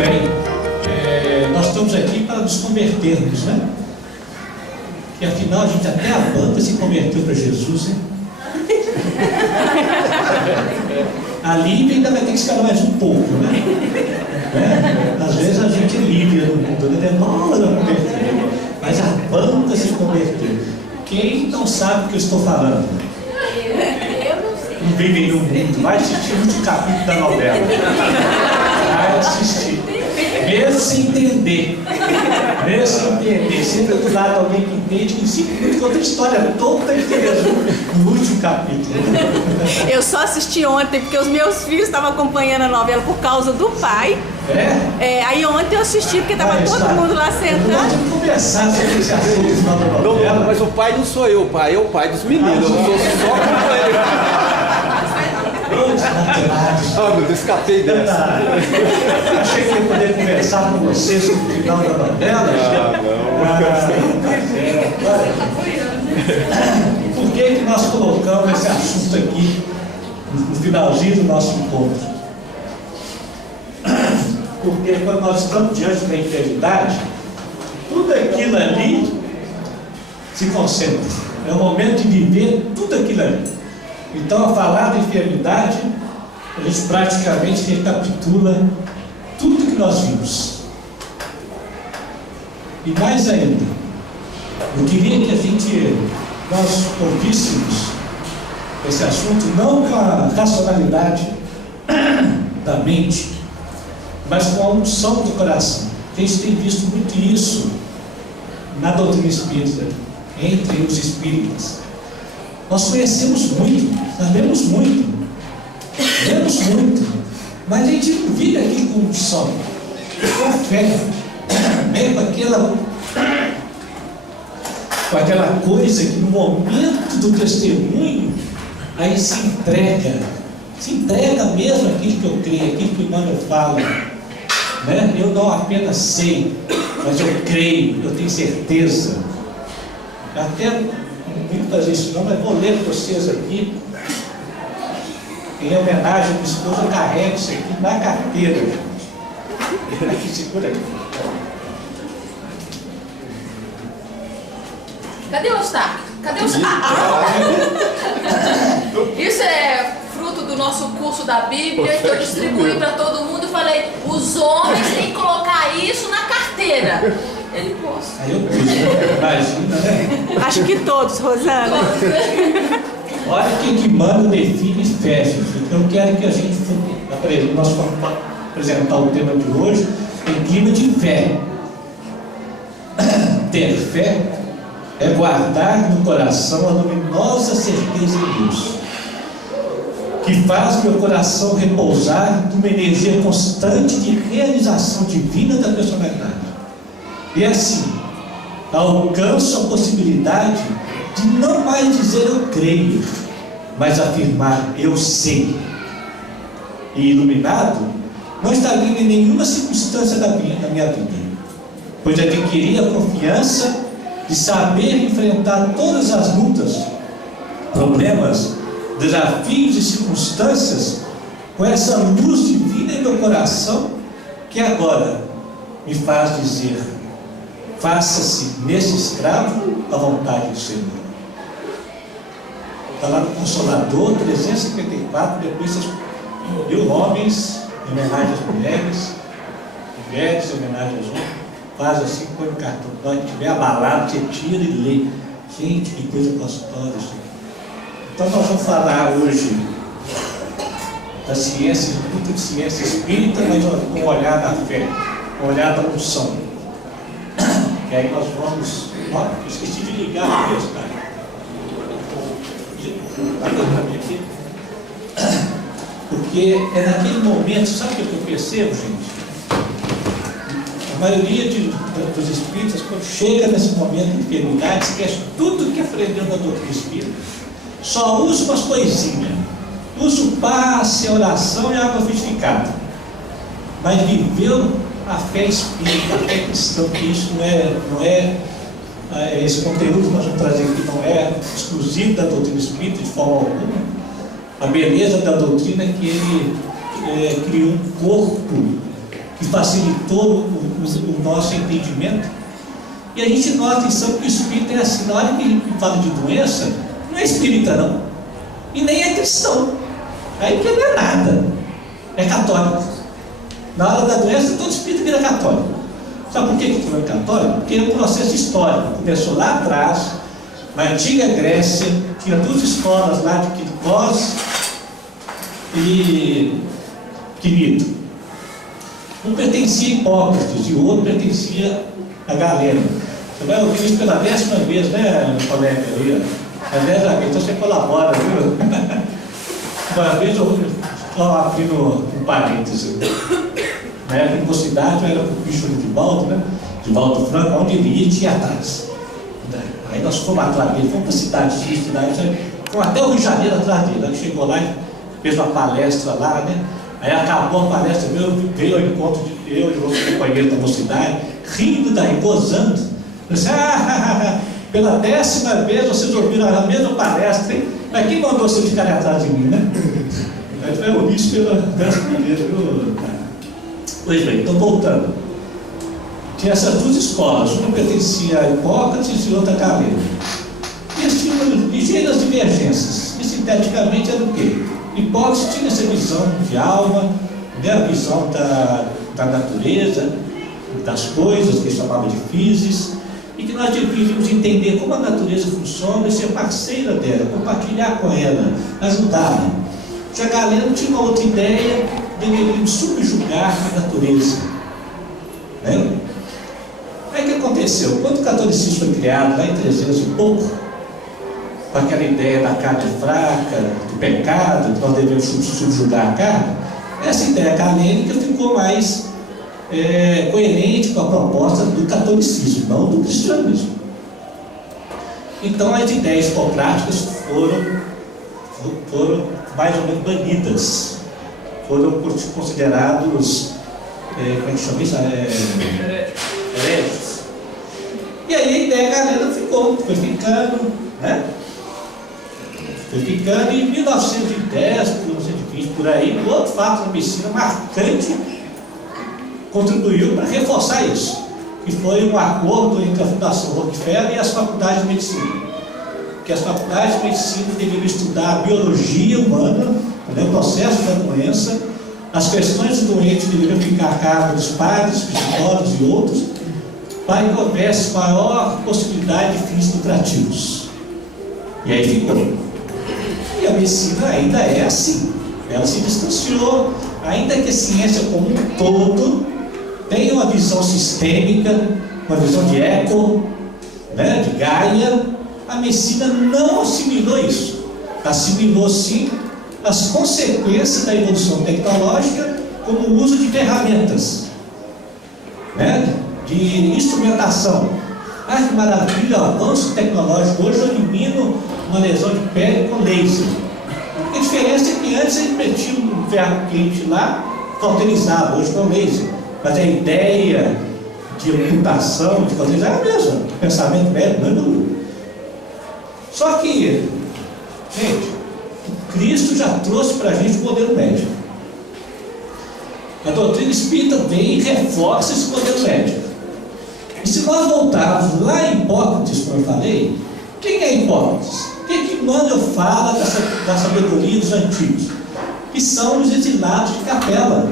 bem, nós estamos aqui para nos convertermos, né? E afinal a gente até a banda se converteu para Jesus, né? A Lívia ainda vai ter que esperar mais um pouco, né? Às vezes a gente é Lívia no mundo, né? Demora a converter, mas a banda se converteu. Quem não sabe o que eu estou falando? Não vive no mundo, vai assistir o último capítulo da novela. Vai assistir. Mesmo sem entender. Mesmo sem entender. Sempre do lado alguém que entende, que em 5 minutos conta a história toda de Jesus no último capítulo. Eu só assisti ontem, porque os meus filhos estavam acompanhando a novela por causa do pai. Aí ontem eu assisti, porque estava todo mundo lá sentado. Vamos conversar sobre esse assunto no final da novela. Não, mas o pai não sou eu, o pai é o pai dos meninos. Eu sou só companheiro. Ah, meu Deus, escapei dessa. Achei que ia poder conversar com você sobre o final da novela. Por que nós colocamos esse assunto aqui no finalzinho do nosso encontro? Porque quando nós estamos diante da enfermidade, tudo aquilo ali se concentra. É o momento de viver tudo aquilo ali. Então, a falar da enfermidade, a gente praticamente recapitula tudo que nós vimos. E mais ainda, eu queria que nós ouvíssemos esse assunto não com a racionalidade da mente, mas com a unção do coração. A gente tem visto muito isso na doutrina espírita, entre os espíritas. Nós conhecemos muito, nós lemos muito, mas a gente não vive aqui com unção, com a fé, com aquela coisa que no momento do testemunho, aí se entrega mesmo aquilo que eu creio, aquilo que o Emmanuel fala, né? Eu não apenas sei, mas eu creio, eu tenho certeza. Até não vim fazer isso não, mas vou ler para vocês aqui, em homenagem à minha esposa, eu carrego isso aqui na carteira. Aqui, segura aqui. Cadê o Eustáquio? Cadê o Isso é fruto do nosso curso da Bíblia, que eu distribuí para todo mundo e falei, os homens têm que colocar isso na carteira. Ele posta. Aí eu pus, imagina, né? Acho que todos, Rosana. Olha quem que manda, define e fecha. Eu quero que a gente, nós vamos apresentar o tema de hoje, em clima de fé. Ter fé é guardar no coração a luminosa certeza de Deus, que faz meu coração repousar numa energia constante de realização divina da personalidade. E assim, alcanço a possibilidade de não mais dizer eu creio, mas afirmar eu sei. E iluminado, não estagno em nenhuma circunstância da minha vida, pois adquiri a confiança de saber enfrentar todas as lutas, problemas, desafios e circunstâncias com essa luz divina em meu coração, que agora me faz dizer: faça-se nesse escravo a vontade do Senhor. Está lá no Consolador 354, depois vocês viu homens em homenagem às mulheres em homenagem aos homens, faz assim, põe no cartão, quando estiver abalado, você tira e lê. Gente, que coisa gostosa isso aqui. Então nós vamos falar hoje da ciência, muito de ciência espírita, mas com um olhar da fé, com um olhar da unção. E aí nós vamos. Ó, eu esqueci de ligar aqui, tá? Porque é naquele momento, sabe o que eu percebo, gente? A maioria dos espíritas, quando chega nesse momento de enfermidade, esquece tudo que aprendeu na doutrina espírita, só usa umas coisinhas, usa o passe, a oração e a água vivificada, mas viveu a fé espírita, a fé cristã, que isso não é esse conteúdo que nós vamos trazer aqui não é exclusivo da doutrina espírita de forma alguma. A beleza da doutrina é que ele criou um corpo que facilitou o nosso entendimento. E a gente nota em São que o espírito é assim, na hora que fala de doença, não é espírita não, e nem é cristão, aí que não é nada, é católico. Na hora da doença, todo espírito vira católico. Sabe por que foi católico? Porque é um processo histórico, começou lá atrás, na antiga Grécia, tinha duas escolas lá de Quiros e Quirito. Um pertencia a Hipócrates e o outro pertencia a Galeno. Você vai ouvir isso pela 10ª vez, né, colega? É 10ª vez, então você colabora, viu? Uma vez eu estou abrindo um parênteses. Na época de mocidade, eu era com o bicho de Divaldo, né? Divaldo Franco, onde ele ia, tinha atrás. Aí nós fomos atrás dele, fomos para a cidade, fomos até o Rio de Janeiro atrás dele. Aí chegou lá e fez uma palestra lá, né? Aí acabou a palestra, veio ao encontro de eu e outros companheiros da mocidade, rindo daí, gozando. Eu disse, pela 10ª vez vocês ouviram a mesma palestra, hein? Mas quem mandou vocês ficarem atrás de mim, né? Eu ouvi isso pela 10ª vez, viu? Pois bem, então voltando. Tinha essas duas escolas, uma pertencia a Hipócrates e outra a Galeno. E eles tinham ligeiras divergências. E sinteticamente era o quê? Hipócrates tinha essa visão de alma, né, a visão da natureza, das coisas, que ele chamava de physis, e que nós deveríamos entender como a natureza funciona e ser parceira dela, compartilhar com ela, ajudá-la. Já Galeno tinha uma outra ideia, deveríamos subjugar a natureza. Né? Aí o que aconteceu? Quando o catolicismo foi criado, lá em 300 e pouco, com aquela ideia da carne fraca, do pecado, que nós devemos subjugar a carne, essa ideia galênica ficou mais coerente com a proposta do catolicismo, não do cristianismo. Então as ideias hipocráticas foram mais ou menos banidas, foram considerados, como é que chama isso? Hereges. E aí a ideia galera foi ficando, né? Foi ficando, e em 1910, 1920, por aí, um outro fato da medicina marcante contribuiu para reforçar isso, que foi um acordo entre a Fundação Rockefeller e as faculdades de medicina. Que as faculdades de medicina deveriam estudar a biologia humana, né, o processo da doença, as questões do doente deveriam ficar a cargo dos padres, psicólogos e outros, para que houvesse maior possibilidade de fins lucrativos. E aí ficou. E a medicina ainda é assim, ela se distanciou, ainda que a ciência como um todo tenha uma visão sistêmica, uma visão de eco, né, de Gaia, a medicina não assimilou isso. Assimilou sim as consequências da evolução tecnológica, como o uso de ferramentas, né, de instrumentação. Ah, que maravilha, o avanço tecnológico. Hoje eu elimino uma lesão de pele com laser. A diferença é que antes ele metia um ferro quente lá, cauterizava, hoje com laser. Mas a ideia de amputação, de cauterizar, é a mesma. O pensamento médico não evoluiu. Só que, gente, Cristo já trouxe para a gente o modelo médico. A doutrina espírita vem e reforça esse modelo médico. E se nós voltarmos lá em Hipócrates, como eu falei, quem é Hipócrates? O que Emmanuel fala da sabedoria dos antigos? Que são os exilados de Capela.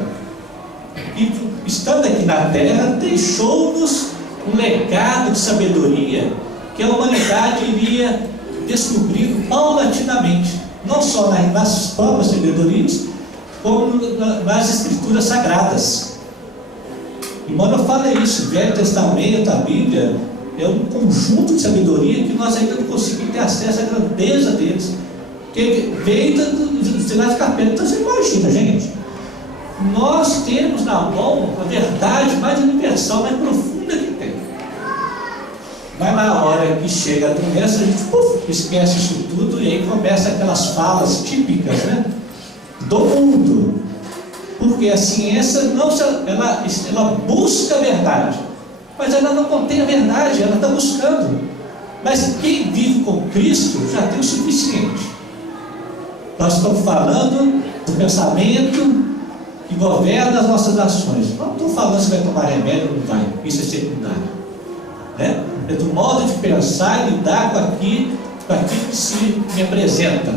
E, estando aqui na Terra, deixou-nos um legado de sabedoria que a humanidade iria descobrindo paulatinamente, não só nas próprias sabedorias, como nas escrituras sagradas. Emmanuel fala isso, o Velho Testamento, a Bíblia, é um conjunto de sabedoria que nós ainda não conseguimos ter acesso à grandeza deles, que veio dos sinais de Capela. Então você imagina, gente, nós temos na mão a verdade mais universal, mais profunda que tem. Mas na hora que chega a doença, a gente esquece isso tudo, e aí começa aquelas falas típicas, né, do mundo. Porque a ciência ela busca a verdade, mas ela não contém a verdade, ela está buscando. Mas quem vive com Cristo já tem o suficiente. Nós estamos falando do pensamento, que governa as nossas ações. Não estou falando se vai tomar remédio ou não vai, isso é secundário, né? É do modo de pensar e lidar com aquilo que se me apresenta.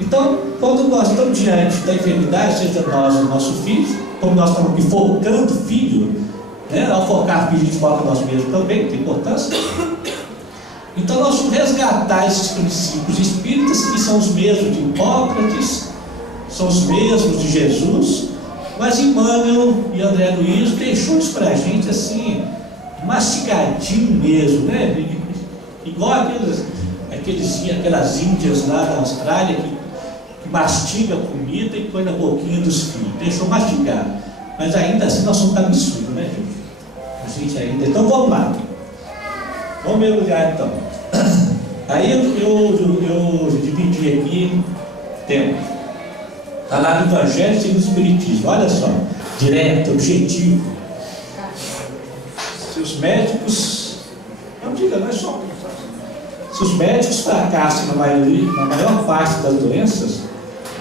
Então, quando nós estamos diante da enfermidade, seja nós ou nosso filho, como nós estamos aqui focando filho, né? Ao focar filho, a gente foca nós mesmos também, tem importância. Então nós vamos resgatar esses princípios espíritas, que são os mesmos de Hipócrates, são os mesmos de Jesus, mas Emmanuel e André Luiz deixou isso para a gente assim, mastigadinho mesmo, né? Igual aquelas índias lá da Austrália que mastigam a comida e põe na boquinha dos filhos, deixou mastigar, mas ainda assim nós somos absurdos, né, gente? A gente ainda. Então vamos lá. Vamos mergulhar então. Aí eu dividi aqui tempo. Está lá no Evangelho segundo o Espiritismo. Olha só, direto, objetivo. Se os médicos, não diga, não é só. Se os médicos fracassam na maior parte das doenças,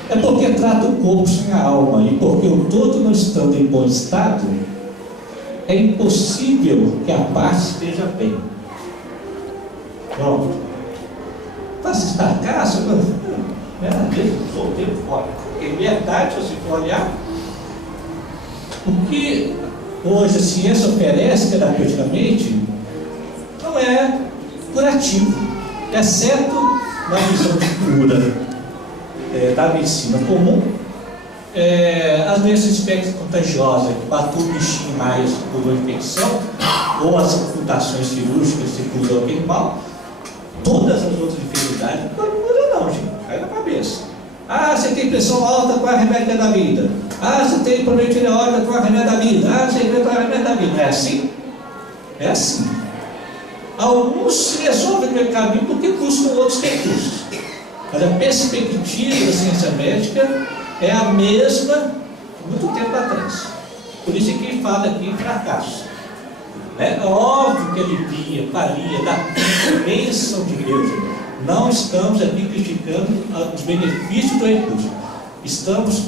é porque trata o corpo sem a alma, e porque o todo não estando em bom estado, é impossível que a parte esteja bem. Pronto. Faça fracasso, voltei fora. Em verdade, se você for olhar, o que hoje a ciência oferece terapeuticamente não é curativo, exceto na visão de cura da medicina comum. As doenças infecciosas contagiosas, que matou o bichinho mais por uma infecção, ou as amputações cirúrgicas se curam alguém mal, todas as outras enfermidades não cura não, gente, cai na cabeça. Ah, você tem pressão alta, qual é o remédio da vida? Ah, você tem problema de tireoide, qual é o remédio da vida? Ah, você tem qual é o remédio da vida? Não é assim? É assim. Alguns se resolvem pelo caminho porque buscam outros recursos. Mas a perspectiva da ciência médica é a mesma muito tempo atrás. Por isso que ele fala aqui em fracasso. É óbvio que ele faria da bênção de Deus. Não estamos aqui criticando os benefícios do recurso. Estamos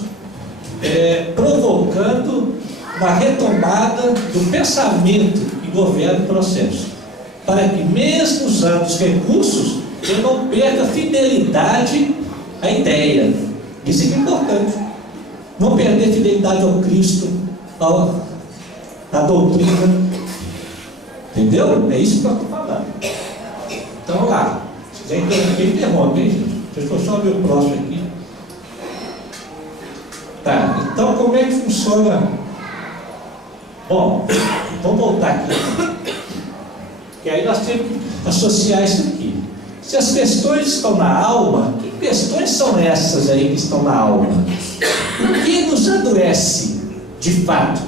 provocando uma retomada do pensamento que governa o processo, para que mesmo usando os recursos, eu não perca fidelidade à ideia. Isso é importante. Não perder fidelidade ao Cristo, à doutrina. Entendeu? É isso que eu estou falando. Então lá, se quiser interromper, interrompe, hein, gente? Deixa eu só ver o próximo aqui. Tá, então como é que funciona? Bom, vamos voltar aqui. Que aí nós temos que associar isso aqui. Se as questões estão na alma, que questões são essas aí que estão na alma? O que nos adoece, de fato?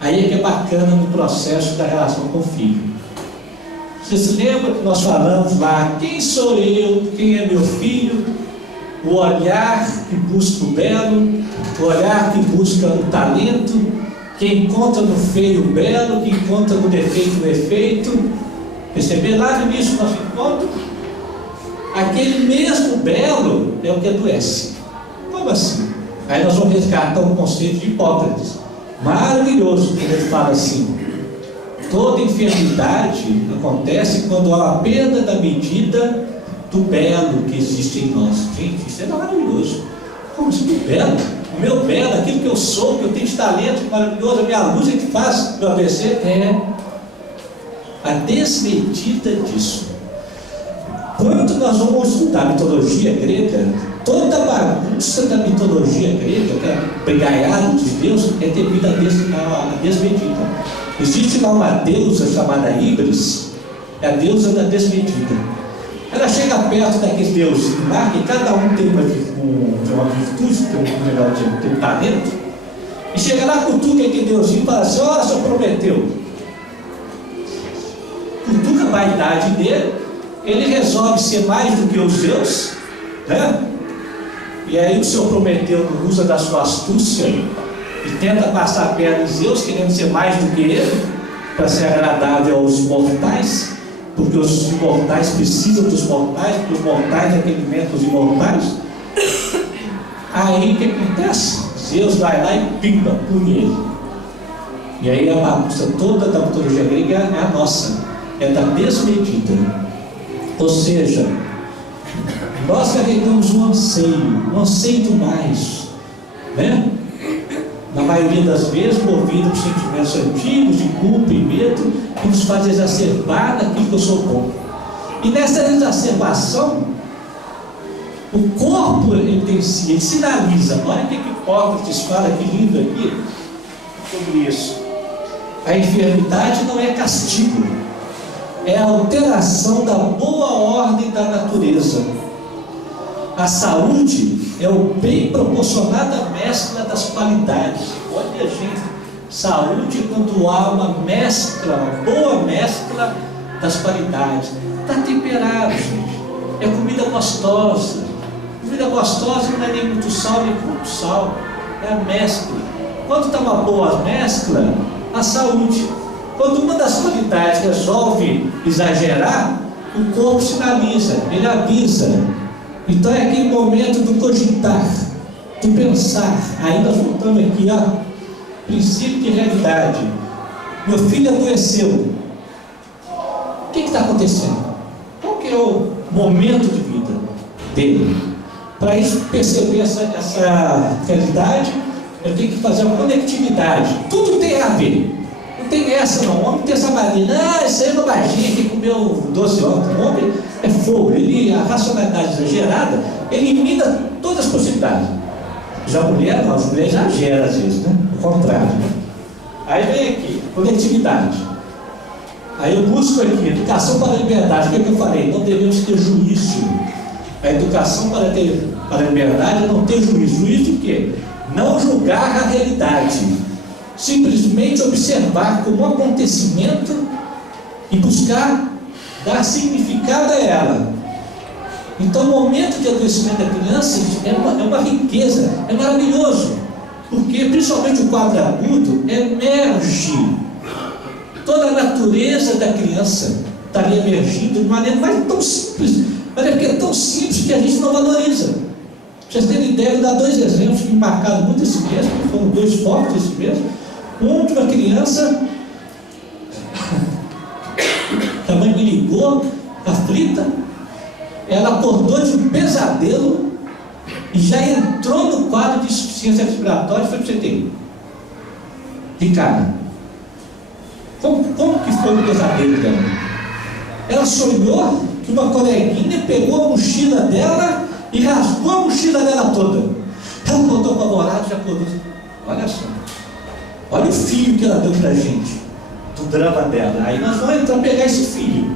Aí é que é bacana no processo da relação com o filho. Você se lembra que nós falamos lá, quem sou eu, quem é meu filho? O olhar que busca o belo, o olhar que busca o talento, que encontra no feio o belo, que encontra no defeito o efeito. Perceber lá no início do nosso encontro? Aquele mesmo belo é o que adoece. Como assim? Aí nós vamos resgatar um conceito de Hipócrates. Maravilhoso, quando ele fala assim: toda enfermidade acontece quando há a perda da medida do belo que existe em nós. Gente, isso é maravilhoso. Como assim, do belo? O meu belo, aquilo que eu sou, que eu tenho de talento maravilhoso, a minha luz é que faz meu ABC, é a desmedida disso. Quando nós vamos estudar a mitologia grega, toda a bagunça da mitologia grega, que é o brigaiado de Deus, é devido à desmedida. Existe lá uma deusa chamada Íbris, é a deusa da desmedida. Ela chega perto daqueles deuses lá, e cada um tem uma virtude, tem um talento, e chega lá, cutuca aquele deusinho e fala assim: ó, só prometeu. Cutuca a vaidade dele, ele resolve ser mais do que os Zeus, né? E aí o Senhor Prometeu usa da sua astúcia e tenta passar a perna em Zeus, querendo ser mais do que ele, para ser agradável aos mortais, porque os imortais precisam dos mortais, porque os mortais é que alimentam os imortais. Aí o que acontece? Zeus vai lá e pimba, pune ele. E aí a bagunça toda da mitologia grega é a nossa, é da desmedida. Ou seja, nós carregamos um anseio do mais, né? Na maioria das vezes, movido por sentimentos antigos de culpa e medo, que nos faz exacerbar naquilo que eu sou bom. E nessa exacerbação, o corpo ele sinaliza. Olha o que Hipócrates fala, que lindo aqui, sobre isso. A enfermidade não é castigo, é a alteração da boa ordem da natureza. A saúde é o bem proporcionado à mescla das qualidades. Olha, gente, saúde quando há uma mescla, uma boa mescla das qualidades. Está temperado, gente. É comida gostosa. Comida gostosa não é nem muito sal, nem pouco sal. É a mescla. Quando está uma boa mescla, a saúde. Quando uma das qualidades resolve exagerar, o corpo sinaliza, ele avisa. Então é aquele momento do cogitar, do pensar. Aí nós voltamos aqui a princípio de realidade. Meu filho adoeceu. O que está acontecendo? Qual que é o momento de vida dele? Para isso perceber essa realidade, eu tenho que fazer uma conectividade. Tudo tem a ver. Não tem essa não. O homem tem essa mania. Isso aí é bobaginha que comeu doce ontem. O homem é fogo. A racionalidade exagerada elimina todas as possibilidades. Já a mulher não. As mulheres exageram às vezes, né? O contrário. Aí vem aqui, conectividade. Aí eu busco aqui, educação para a liberdade. O que é que eu falei? Não devemos ter juízo. A educação para a liberdade é não ter juízo. Juízo de quê? Não julgar a realidade. Simplesmente observar como um acontecimento e buscar dar significado a ela. Então, o momento de adoecimento da criança é uma riqueza, é maravilhoso, porque principalmente o quadro agudo emerge toda a natureza da criança, está ali emergindo de maneira mais tão simples, mas é porque é tão simples que a gente não valoriza. Vocês terem ideia, eu vou dar 2 exemplos que me marcaram muito esse mês, foram 2 fortes esse mês. Um de uma criança, a mãe me ligou, aflita, ela acordou de um pesadelo e já entrou no quadro de insuficiência respiratória e foi para o CTI. De cara. Como que foi o pesadelo dela? Ela sonhou que uma coleguinha pegou a mochila dela e rasgou a mochila dela toda. Ela acordou apavorada, já acordou. Olha só. Olha o fio que ela deu pra gente, do drama dela. Aí nós vamos então pegar esse fio,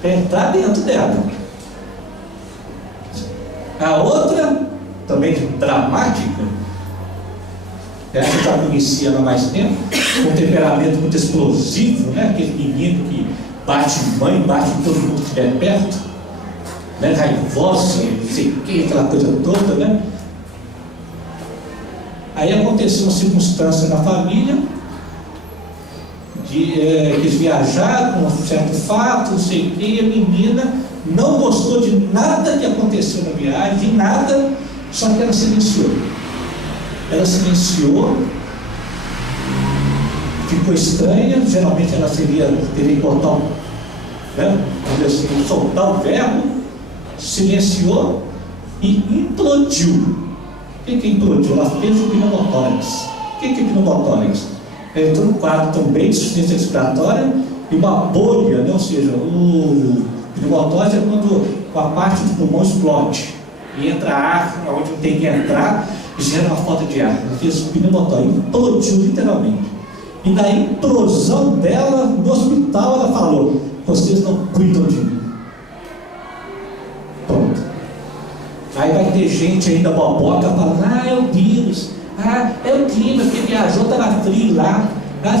para entrar dentro dela. A outra, também dramática, essa eu já conhecia há mais tempo, com um temperamento muito explosivo, né? Aquele menino que bate em mãe, bate em todo mundo que estiver perto, né? Raivosa, não sei o que, aquela coisa toda, né? Aí aconteceu uma circunstância na família, que eles viajaram com um certo fato, não sei o que, e a menina não gostou de nada que aconteceu na viagem, de nada, só que ela silenciou. Ela silenciou, ficou estranha, geralmente ela teria que botar soltar o verbo, silenciou e implodiu. O que implodiu? Ela fez o pneumotórax. O que é pneumotórax? Ela entrou no quadro também de insuficiência respiratória e uma bolha, né? Ou seja, o pneumotórax é quando a parte do pulmão explode e entra ar onde não tem que entrar e gera uma falta de ar. Ela fez o pneumotórax, implodiu literalmente. E na implosão dela, no hospital, ela falou: vocês não cuidam de mim. Pronto. Aí vai ter gente ainda boboca falando: é o vírus, é o clima, que viajou, estava frio lá.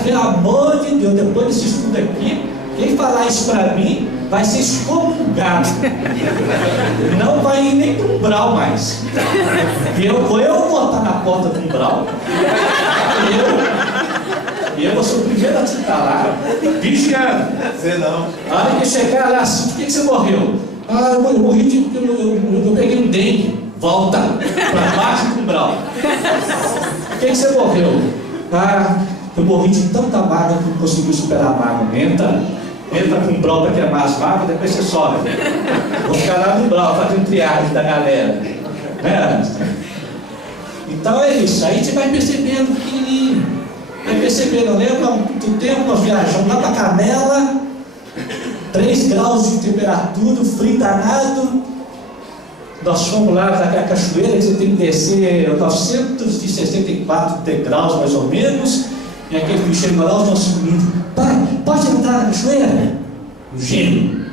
Pelo amor de Deus, depois desse estudo aqui, quem falar isso para mim vai ser excomungado. Não vai ir nem para o umbral mais. Eu vou botar na porta do umbral. Eu vou ser o primeiro a citar lá, vigiando. Você não. A hora que chegar lá, assim, por que você morreu? Eu morri de. Eu peguei um dengue. Volta para baixo do umbral. que você morreu? Ah, eu morri de tanta mágoa que não consegui superar a mágoa. Entra com brau para queimar as mágoas, depois você sobe. Vou ficar lá no brau, fazendo triagem da galera. Então é isso, aí você vai percebendo pequenininho. Vai percebendo, lembra do tempo nós viajamos lá para Canela, 3 graus de temperatura, frio danado. Nós fomos lá naquela cachoeira que você tem que descer 964 degraus mais ou menos. E aquele bicho chegou lá, os nossos meninos: pai, pode entrar na cachoeira? O gênio.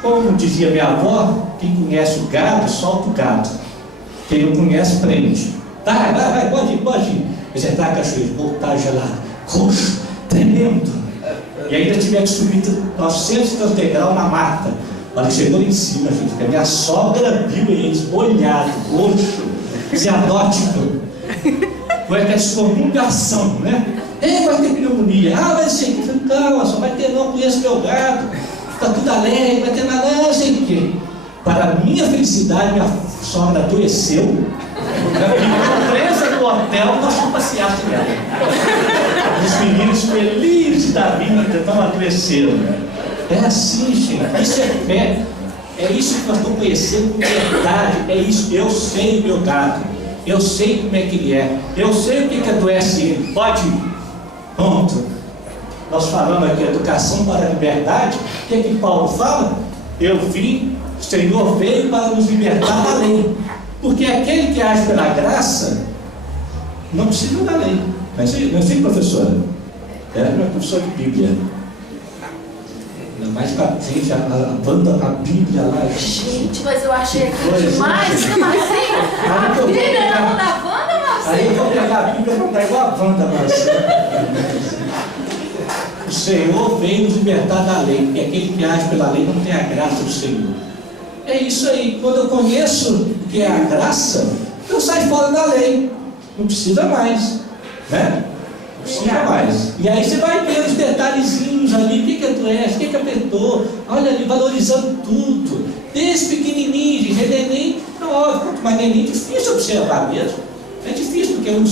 Como dizia minha avó, quem conhece o gado, solta o gado. Quem não conhece, prende. Vai, pode ir. Mas entrar na cachoeira, voltar gelado, roxo, tremendo. E ainda tive que subir 900 degraus na mata. Ela chegou lá em cima, gente, porque a minha sogra viu eles molhado, roxo, cianótico. Foi aquela excomungação, né? Vai ter pneumonia. Vai ser que. Calma, só vai ter, não conheço meu gado. Está tudo alegre, vai ter nada, não sei o quê. Para minha felicidade, minha sogra adoeceu. Ficou presa no hotel, nós fomos passear com ela. Os meninos felizes da vida não adoeceram. É assim, gente. Isso é fé. É isso que nós estamos conhecendo com verdade. É isso. Eu sei o meu gado. Eu sei como é que ele é. Eu sei o que adoece ele. Pode ir. Pronto. Nós falamos aqui, educação para a liberdade. O que Paulo fala? Eu vim, o Senhor veio para nos libertar da lei. Porque aquele que age pela graça não precisa da lei. Mas eu sei, professora. Ela é minha professora de Bíblia. Ainda mais para a gente, a Bíblia lá. Gente, mas eu achei aquilo demais. Como assim? A Bíblia na mão da Wanda, Marcelo? Aí eu vou pegar a Bíblia e não dá igual a Wanda, Marcelo. O Senhor veio nos libertar da lei, porque aquele que age pela lei não tem a graça do Senhor. É isso aí. Quando eu conheço o que é a graça, eu saio fora da lei. Não precisa mais, né? Não precisa mais. E aí você vai ver os detalhezinhos ali, o que adoece, o que apertou. Olha ali, valorizando tudo. Desde pequenininho, de neném, óbvio, quanto mais neném, difícil observar mesmo. É difícil, porque o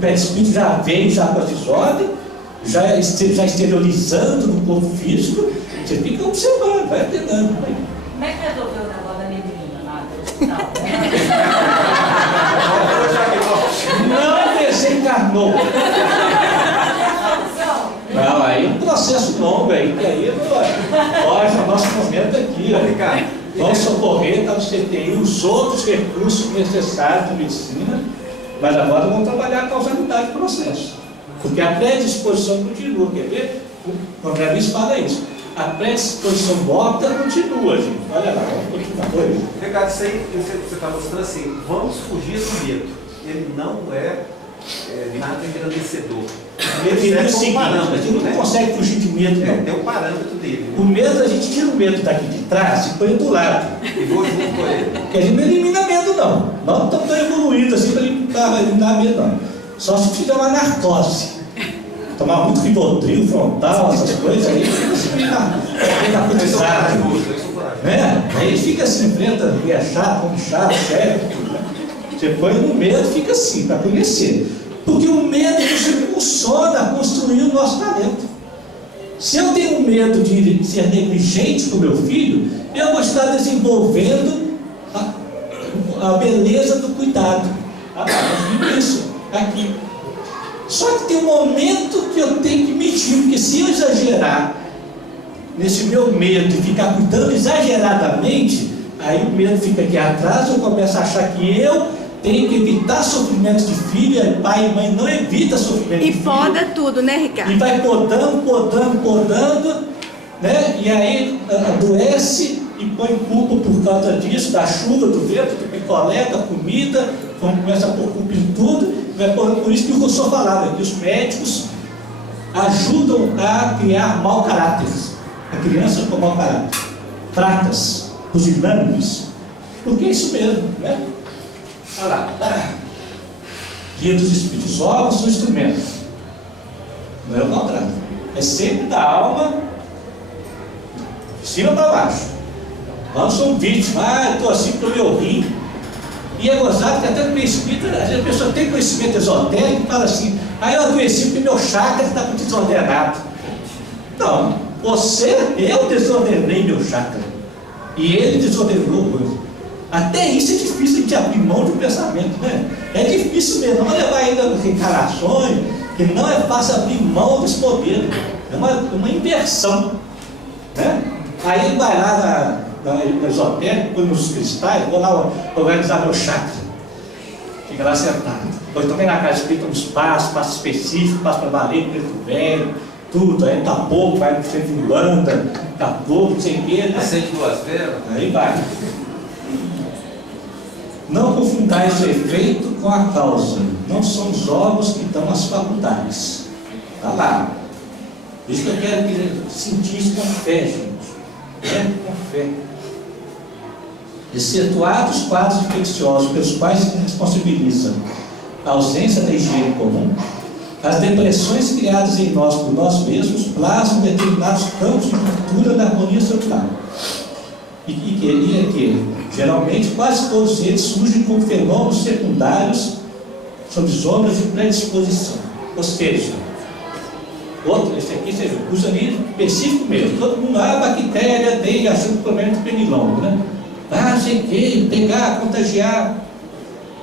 perispírito já veio já com a desordem, já exteriorizando no corpo físico. Você fica observando, vai aprendendo. Como é que resolveu o negócio da neblina lá do hospital? Não desencarnou. Não, aí é um processo longo aí, que aí hoje o nosso momento aqui, ó. Vamos socorrer, está no CTI, os outros recursos necessários de medicina, mas agora vamos trabalhar a causalidade do processo. Porque a predisposição continua, quer ver? O André Luiz fala isso. A predisposição morta continua, gente. Olha lá, vamos continuar. Ricardo, isso aí você está mostrando assim, vamos fugir do medo. Ele não é nada engrandecedor. Ele é o seguinte, a gente não consegue fugir de medo, não. Tem um parâmetro dele. Né? O medo, a gente tira o medo daqui de trás e põe do lado. E vou junto com ele. Porque a gente não elimina medo, não. Nós não estamos tão evoluídos assim para eliminar medo, não. Só se fizer uma narcose. Tomar muito Rivotril, frontal, essas coisas aí, fica assim, né? Aí fica assim, enfrenta, é chato, come chato, sério, tudo, né? Você põe no medo, fica assim, para conhecer. Porque o medo nos impulsiona a construir o nosso talento. Se eu tenho medo de ser negligente com meu filho, eu vou estar desenvolvendo a beleza do cuidado. Isso, aqui. Só que tem um momento que eu tenho que medir, porque se eu exagerar nesse meu medo e ficar cuidando exageradamente, aí o medo fica aqui atrás, eu começo a achar que eu tenho que evitar sofrimento de filho, pai e mãe não evita sofrimento de filho. E poda tudo, né, Ricardo? E vai podando, né? E aí adoece e põe culpa por causa disso, da chuva, do vento, do picolé, da comida, começa a pôr culpa em tudo. Por isso que o professor falava que os médicos ajudam a criar mau caráter, a criança com mau caráter, fracas, pusilânimes, porque é isso mesmo, né? Olha lá, guia dos espíritos, somos o instrumento, não é o contrário, é sempre da alma de cima para baixo. Nós somos vítimas, eu estou assim porque eu ri. E é gozado que até no meio espírita, às vezes a pessoa tem conhecimento esotérico e fala assim, eu adoeci porque meu chakra está muito desordenado. Não, eu desordenei meu chakra. E ele desordenou o coisa. Até isso é difícil de abrir mão de um pensamento, né? É difícil mesmo, não levar ainda reencarnações, que não é fácil abrir mão desse poder. É uma inversão, né? Aí ele vai lá no esotérico, põe nos cristais, vou lá organizar meu chakra. Fica lá sentado. Depois também na casa espírita um espaço específico, espaço para valer, preto velho, tudo. Aí tá pouco, vai no centro de Umbanda, tá pouco, sem medo. Acende duas velas. Aí vai. Não confundais o efeito com a causa. Não são os órgãos que dão as faculdades. Está lá. Isso que eu quero sentir isso com fé, gente. Com fé. Excetuados os quadros infecciosos pelos quais se responsabiliza a ausência da higiene comum, as depressões criadas em nós por nós mesmos plasmam determinados campos de ruptura da harmonia celular. E geralmente quase todos eles surgem como fenômenos secundários sob zonas de predisposição. Ou seja, esse aqui você usa ali específico mesmo. Todo mundo, a bactéria tem, achando problema de pernilongo, né? Sei que, pegar, contagiar.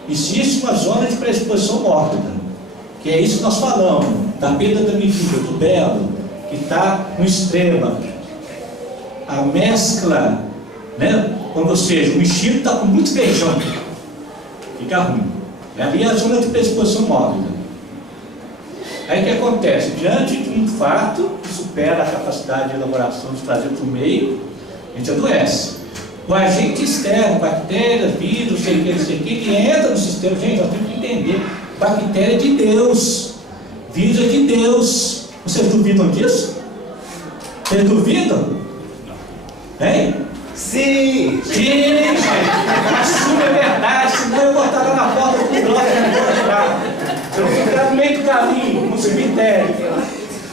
Existe uma zona de predisposição mórbida, que é isso que nós falamos, da perda da medida, do belo, que está no extremo. A mescla, né? Ou seja, o mexerico está com muito feijão, fica ruim. Ali é a zona de predisposição mórbida. Aí o que acontece? Diante de um fato que supera a capacidade de elaboração de trazer para o meio, a gente adoece. O agente externo, bactérias, vírus, sei o que, ele entra no sistema. Gente, nós temos que entender: bactéria é de Deus, vírus é de Deus. Vocês duvidam disso? Vocês duvidam? Hein? Sim! Sim! Assume a verdade, senão eu vou estar lá na porta com droga e não vou ajudar. Eu vou ficar no meio do caminho, no cemitério.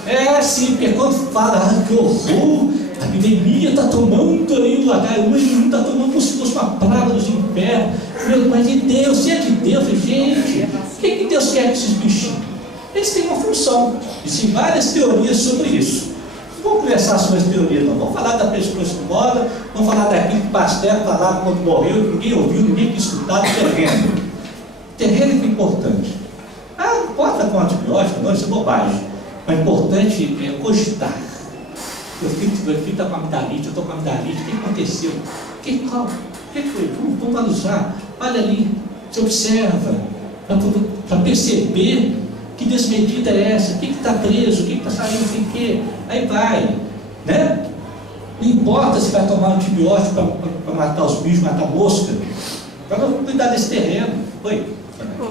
É assim, porque quando fala, que horror, a epidemia está tomando aí o H1N1, está tomando como se fosse uma praga dos infernos. Mas de Deus, se é de Deus, gente, o que Deus quer com esses bichinhos? Eles têm uma função. Existem várias teorias sobre isso. Não vamos conversar sobre as teorias, não. Vamos falar da predisposição moda, vamos falar daquilo que Pasteur falava quando morreu, que ninguém ouviu, ninguém quis escutar, do terreno. O terreno é importante. Não importa com antibiótico, não, isso é bobagem. Mas o importante é cogitar. Meu filho está com amidalite, eu estou com amidalite, o que aconteceu? O que foi? Vamos analisar. Olha ali, você observa, para perceber que desmedida é essa, o que está preso, o que está saindo, o que. Aí vai, né? Não importa se vai tomar antibiótico para matar os bichos, matar a mosca. Para cuidar desse terreno. Oi.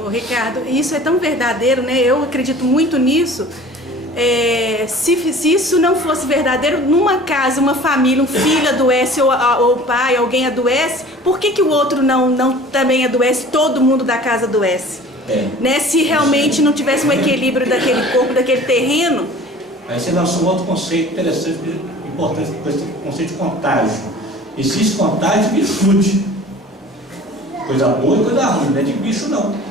Ricardo, isso é tão verdadeiro, né? Eu acredito muito nisso. Se isso não fosse verdadeiro, numa casa, uma família, um filho adoece ou o pai, alguém adoece, por que o outro não também adoece? Todo mundo da casa adoece. Né? Se realmente não tivesse um equilíbrio daquele corpo, daquele terreno. Aí você lançou um outro conceito interessante, importante, o conceito de contágio. Existe contágio de virtude. Coisa boa e coisa ruim, não é de bicho não.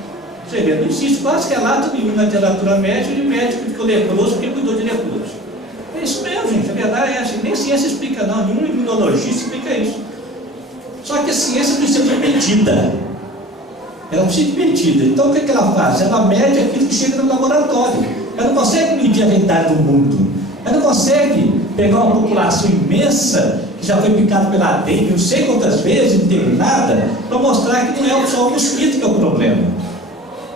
Você vê, não existe quase relato nenhum na literatura médica de médico que ficou leproso porque cuidou de leproso. É isso mesmo, gente, a verdade é essa. Nem a ciência explica não, nenhum imunologista explica isso. Só que a ciência precisa de medida. Ela precisa de medida. Então o que ela faz? Ela mede aquilo que chega no laboratório. Ela não consegue medir a verdade do mundo. Ela não consegue pegar uma população imensa que já foi picada pela dengue, não sei quantas vezes, não teve nada, para mostrar que não é só o mosquito que é o problema.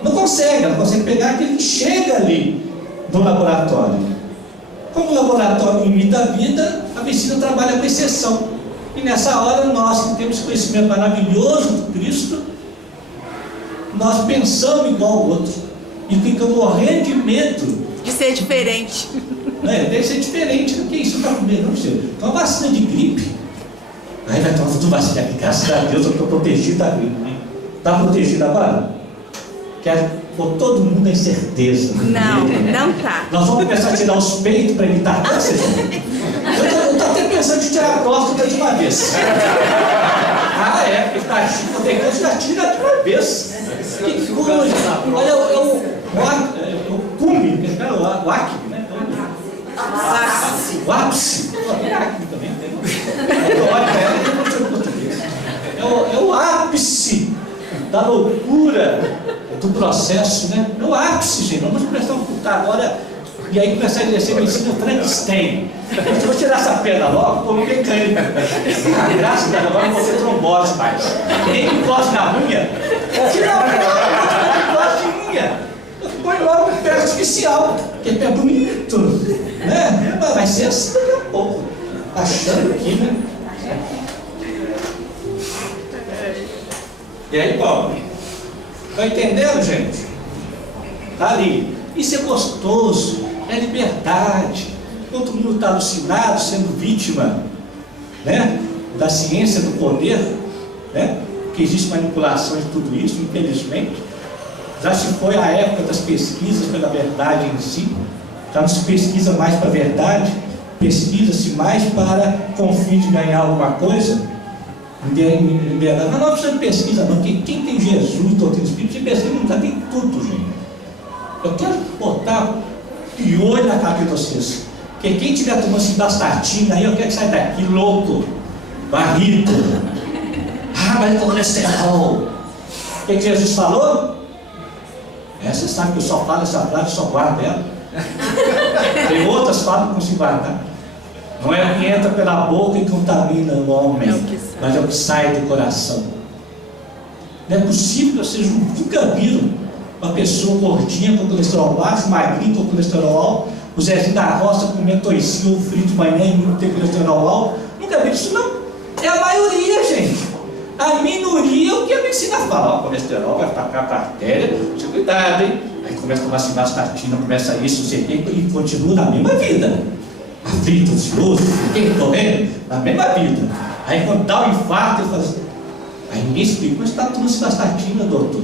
Não consegue, ela consegue pegar aquilo que chega ali no laboratório. Como o laboratório imita a vida, a medicina trabalha com exceção. E nessa hora, nós que temos conhecimento maravilhoso do Cristo, nós pensamos igual ao outro e ficamos morrendo de medo de ser diferente. Deve ser diferente do que isso está comendo, não sei. Então, uma vacina de gripe, aí vai tomar tudo vacina, graças a Deus eu estou protegido da gripe. Está protegido agora? Quer pôr todo mundo em certeza. Não está. Nós vamos começar a tirar os peitos para evitar câncer. Eu estou até pensando em tirar a próstata de uma vez. Ah, é, porque está chegando, já tira de uma vez. Que coisa! Olha, o cume, o acne, né? O ápice. O acne também tem. É o ápice da loucura do processo, né? É o ápice, gente. Vamos começar a ocultar agora. E aí começar a descer o ensino Frankenstein. Se eu tirar essa pedra logo, como mecânica. Graças a Deus, agora não vou ter trombose mais. Nem encoste na unha. Tira a pedra, encoste em unha. Põe logo um pé artificial, que é pé bonito. Né? Vai ser assim daqui a pouco. Achando aqui, né? E aí, Paulo? Tá entendendo, gente? Tá ali. Isso é gostoso, é liberdade. Todo mundo está alucinado, sendo vítima, né, da ciência do poder, né, que existe manipulação de tudo isso, infelizmente. Já se foi a época das pesquisas pela verdade em si, já não se pesquisa mais para a verdade, pesquisa-se mais para com o fim de ganhar alguma coisa. Mas não precisa de pesquisa, não. Quem tem Jesus, doutrina espírita, de pesquisa não tem tudo, gente. Eu quero botar piolho na cabeça de vocês. Porque quem tiver tomando cibastatina aí, eu quero que saia daqui louco, barrido. Ah, mas é colesterol. O que Jesus falou? Você sabe que eu só falo essa frase, só guardo ela. Tem outras que falam com se guardar. Não é o que entra pela boca e contamina o homem, mas é o que sai do coração. Não é possível que vocês nunca viram uma pessoa gordinha com colesterol baixo, magrinha com colesterol alto, o Zezinho da Roça comendo toicinho frito de manhã e não tem colesterol alto. Nunca vi isso, não. É a maioria, gente. A minoria é o que a medicina fala. O colesterol vai atacar a artéria, cuidado, hein? Aí começa a tomar cibastatina, começa isso, você tem e continua na mesma vida. Aflito, ansioso, quem correndo, na mesma vida. Aí quando dá um infarto, ele fala assim, aí ninguém explica, mas está tomando cibastatina, doutor.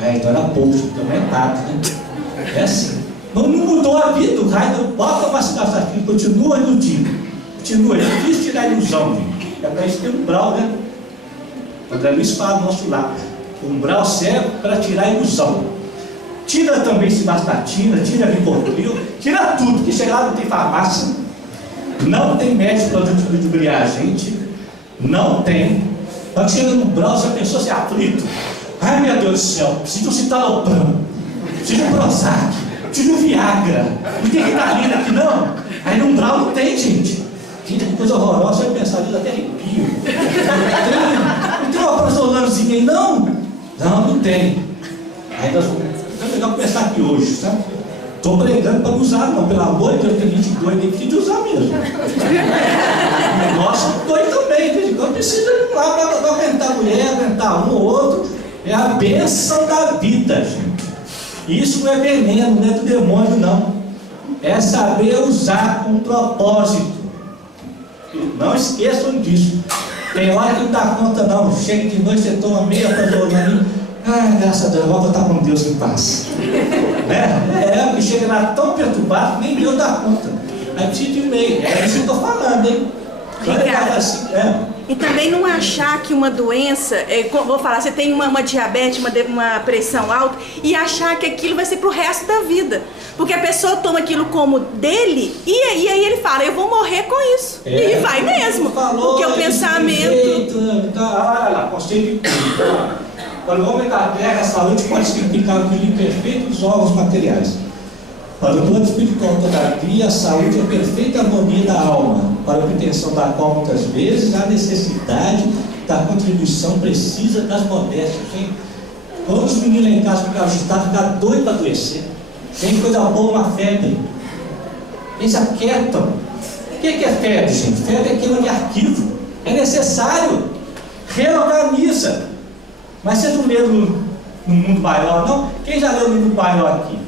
Então era pouco, então não é nada, né? É assim. Não mudou a vida, o raio bota uma cibastatina, continua iludindo. Continua, é difícil tirar a ilusão, gente. É para isso que tem um umbral, né? O André Luiz fala no nosso lado. O umbral serve para tirar a ilusão. Tira também cibastatina, tira ribotril, tira tudo, que chega lá não tem farmácia, não tem médico para ludibriar a gente, não tem. Quando chega no umbral, se a pessoa se aflito, ai meu Deus do céu, preciso de um citalopram, preciso de um Prozac, preciso de um Viagra, não tem Ritalina aqui não. Aí no umbral não tem, gente. Que coisa horrorosa, você vai pensar nisso até arrepio. Não tem uma prazolanazinha aí, não? Não tem. Aí nós vamos. Então é melhor começar aqui hoje, tá? Estou pregando para não usar, não. Pelo amor de Deus, tem 22, tem que usar mesmo. O negócio doido também, de vez em quando precisa ir lá para aguentar a mulher, aguentar um ou outro. É a bênção da vida, gente. Isso não é veneno, não é do demônio, não. É saber usar com propósito. Não esqueçam disso. Tem hora que não dá conta, não. Chega de noite, você toma meia prazolana. Graças a Deus, agora vou estar com Deus em paz. Né? Que chega lá tão perturbado que nem Deus dá conta. Aí precisa de meio. É isso que eu estou falando, hein? Assim, E também não achar que uma doença, vou falar, você tem uma diabetes, uma pressão alta, e achar que aquilo vai ser pro resto da vida. Porque a pessoa toma aquilo como dele, e aí ele fala, eu vou morrer com isso. E vai mesmo. Falou, porque o pensamento. Olha lá, conceito de tudo. Para o homem da terra, a saúde pode significar o equilíbrio perfeito dos órgãos materiais. Para o plano espiritual, todavia, a saúde é a perfeita harmonia da alma, para a obtenção da qual muitas vezes há necessidade da contribuição precisa das modéstias. Quando os meninos lá em casa ficam agitados, ficam doidos para adoecer. Tem coisa boa, uma febre. Eles aquietam. O que é febre, gente? Febre é queima de arquivo. É necessário. Reorganiza. Mas vocês não leram no Mundo Maior, não? Quem já leu no Mundo Maior aqui?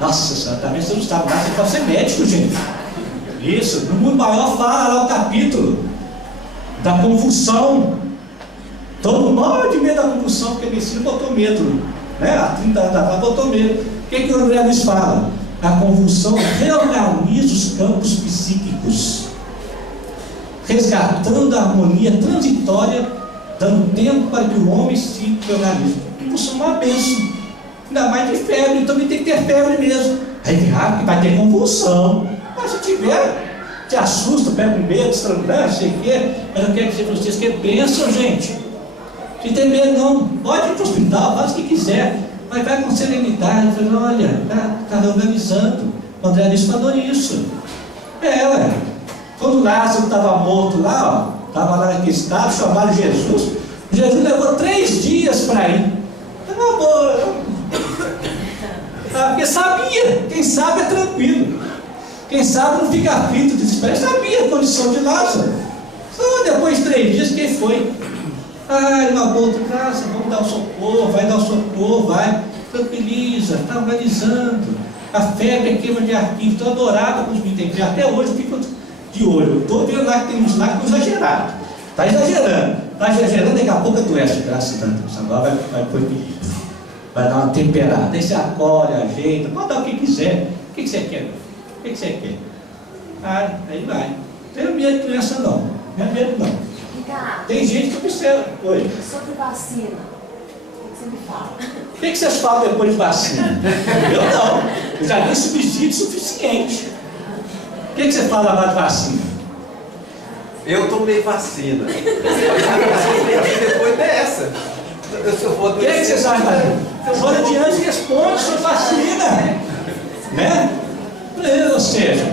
Nossa Senhora, também você não sabe nada, você pode ser médico, gente. Isso, no Mundo Maior fala lá o capítulo da convulsão. Todo mundo morre de medo da convulsão, porque a medicina botou medo, né? Há 30 anos atrás botou medo. O que o André Luiz fala? A convulsão reorganiza os campos psíquicos. resgatando a harmonia transitória, dando tempo para que o homem se organize. Isso é uma bênção, ainda mais de febre, então tem que ter febre mesmo. Aí vai ter convulsão, mas se tiver, te assusta, pega um medo, estrangular, não sei o quê. Mas eu quero dizer para vocês que é bênção, gente. Se tem medo não, pode ir para o hospital, faz o que quiser, mas vai com serenidade, fala, olha, está reorganizando. O André Luiz falou isso. Ué. Quando Lázaro estava morto lá, estava lá naquele estado, chamaram Jesus. Jesus levou 3 dias para ir. Porque sabia, quem sabe é tranquilo. Quem sabe não fica aflito, desespero. Sabia a condição de Lázaro. Só depois de 3 dias, quem foi? Ele não volta para casa, vamos dar o socorro, vai dar o socorro, vai. Tranquiliza, está organizando. A febre é queima de arquivo, estou adorado com os meninos. Até hoje eu fico de olho. Estou vendo lá que tem uns lá que estão exagerados. Está exagerando, daqui a pouco adoece, graças a Deus. Agora vai proibir. Vai dar uma temperada. Aí você acolhe, ajeita, pode dar o que quiser. O que você quer? O que você quer? Aí vai. Não tenho medo de doença não. Não é medo não. Ricardo, Tem gente que observa. Oi. sobre vacina, o que você me fala? O que vocês falam depois de vacina? Eu não. Eu já dei subsídio suficiente. O que você fala agora de vacina? Eu tomei vacina. Depois dessa. O que você sabe fazer? Agora adiante responde sobre vacina. Né? Ou seja,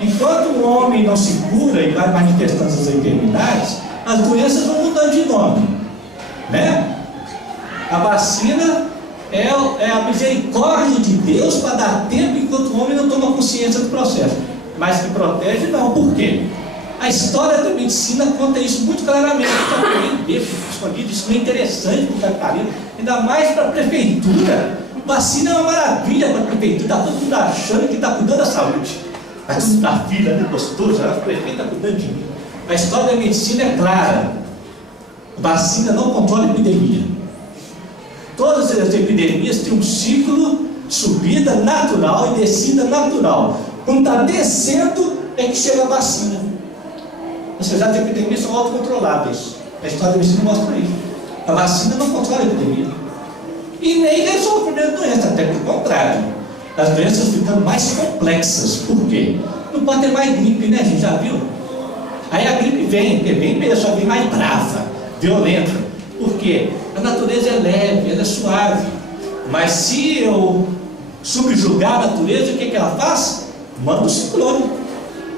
enquanto o homem não se cura e vai manifestando as enfermidades, as doenças vão mudando de nome. Né? A vacina é a misericórdia de Deus para dar tempo enquanto o homem não toma consciência do processo. Mas que protege não. Por quê? A história da medicina conta isso muito claramente. Escondido, isso não é interessante para o capitalismo, ainda mais para a prefeitura. Vacina é uma maravilha para a prefeitura, está todo mundo achando que está cuidando da saúde. Vai todo mundo da fila, né, gostoso, o prefeito está cuidando de mim. A história da medicina é clara. Vacina não controla epidemia. Todas as epidemias têm um ciclo de subida natural e descida natural. Quando está descendo é que chega a vacina. Ou seja, as epidemias são autocontroláveis. A história da medicina mostra isso. A vacina não controla a epidemia. E nem resolve o problema da doença, até pelo contrário. As doenças ficam mais complexas. Por quê? Não pode ter mais gripe, né, gente? Já viu? Aí a gripe vem mesmo, só vem mais brava, violenta. Por quê? A natureza é leve, ela é suave. Mas se eu subjugar a natureza, o que ela faz? Manda um ciclone.